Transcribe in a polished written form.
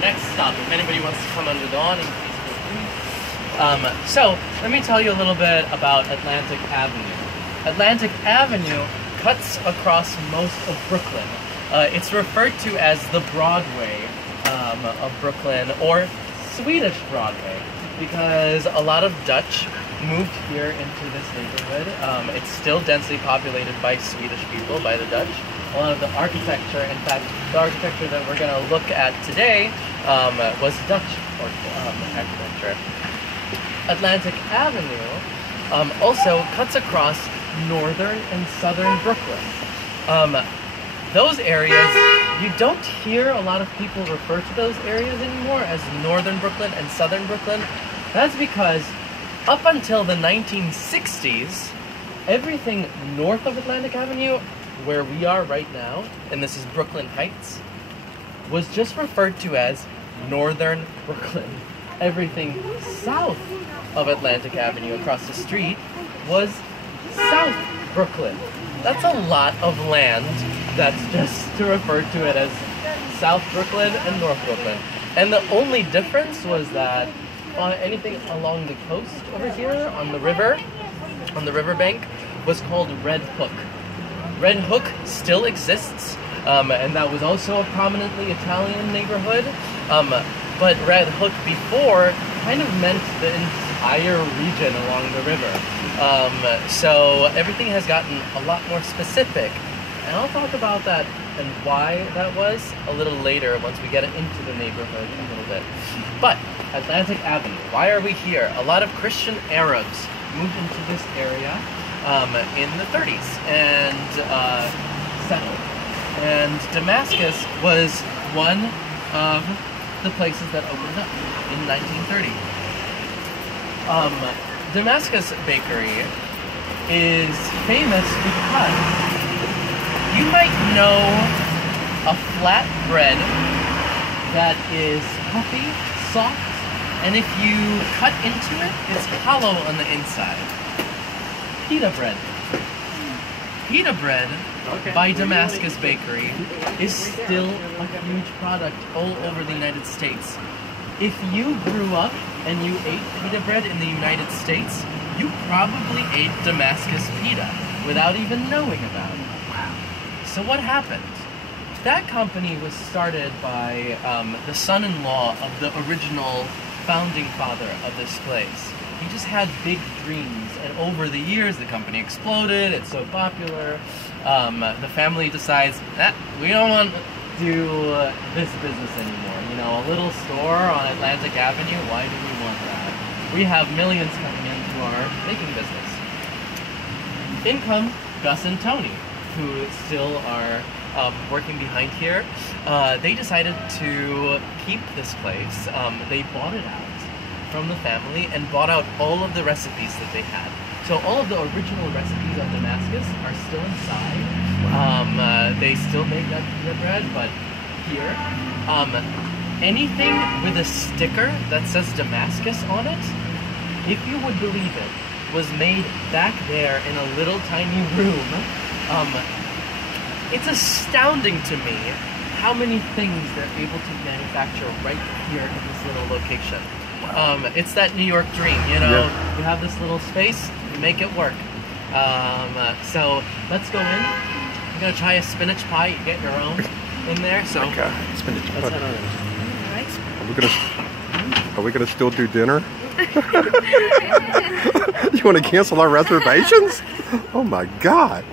our next stop, if anybody wants to come on the dawn and so let me tell you a little bit about Atlantic Avenue. Atlantic Avenue cuts across most of Brooklyn. It's referred to as the Broadway of Brooklyn, or Swedish Broadway, because a lot of Dutch moved here into this neighborhood. It's still densely populated by Swedish people, by the Dutch. A lot of the architecture, in fact, the architecture that we're going to look at today was Dutch architecture. Atlantic Avenue also cuts across northern and southern Brooklyn. Those areas, you don't hear a lot of people refer to those areas anymore as northern Brooklyn and southern Brooklyn. That's because up until the 1960s, everything north of Atlantic Avenue, where we are right now, and this is Brooklyn Heights, was just referred to as northern Brooklyn. Everything south of Atlantic Avenue across the street was South Brooklyn. That's a lot of land that's just to refer to it as South Brooklyn and North Brooklyn. And the only difference was that anything along the coast over here on the riverbank was called Red Hook. Red Hook still exists, and that was also a prominently Italian neighborhood. But Red Hook before kind of meant the entire region along the river. So everything has gotten a lot more specific. And I'll talk about that and why that was a little later once we get into the neighborhood a little bit. But Atlantic Avenue, why are we here? A lot of Christian Arabs moved into this area in the 30s and settled. And Damascus was one of the places that opened up in 1930. Damascus Bakery is famous because you might know a flat bread that is puffy, soft, and if you cut into it, it's hollow on the inside. Pita bread. Pita bread by Damascus Bakery is still a huge product all over the United States. If you grew up and you ate pita bread in the United States, you probably ate Damascus pita without even knowing about it. So what happened? That company was started by the son-in-law of the original founding father of this place. He just had big dreams, and over the years the company exploded, it's so popular. The family decides, we don't want to do this business anymore. You know, a little store on Atlantic Avenue, why do we want that? We have millions coming into our baking business. In come Gus and Tony, who still are working behind here. They decided to keep this place. They bought it out from the family and bought out all of the recipes that they had. So all of the original recipes of Damascus are still inside. They still make that pita bread, but here, anything with a sticker that says Damascus on it, if you would believe it, was made back there in a little tiny room. It's astounding to me how many things they're able to manufacture right here in this little location. It's that New York dream, you know, You have this little space, you make it work. So let's go in. I'm gonna try a spinach pie, you get your own in there, so. Okay, spinach pie. Let's head on in. Are we gonna still do dinner? You wanna cancel our reservations? Oh my God.